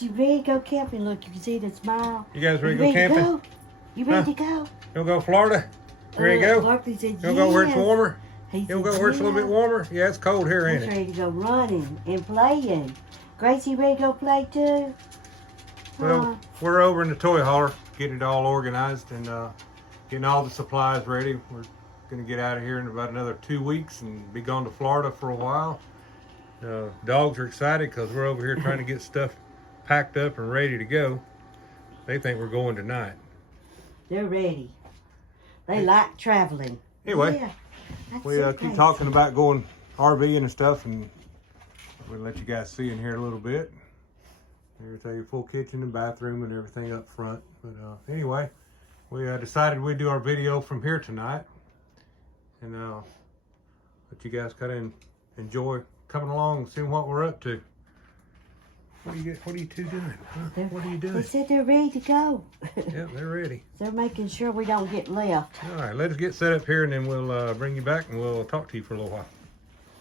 You ready to go camping? Look, you can see the smile. You guys ready to go camping? Go? You ready to go? You wanna go to Florida? You ready to go? Larky said, You wanna go where it's warmer? He You said, wanna go where it's a little bit warmer? Yeah, it's cold here, ain't He's it? ready to go running and playing. Gracie, ready to go play too? Well, we're over in the toy hauler, getting it all organized and getting all the supplies ready. We're gonna get out of here in about another 2 weeks and be gone to Florida for a while. Dogs are excited because we're over here trying to get stuff packed up and ready to go. They think we're going tonight. They're ready. They like traveling. Anyway, Yeah, we keep talking about going RVing and stuff, and we'll let you guys see in here a little bit. Here's your full kitchen and bathroom and everything up front. But anyway, we decided we'd do our video from here tonight, and let you guys kind of enjoy coming along and seeing what we're up to. What are you two doing? Huh? What are you doing? They said they're ready to go. Yeah, they're ready. They're making sure we don't get left. All right, let's get set up here, and then we'll bring you back and we'll talk to you for a little while.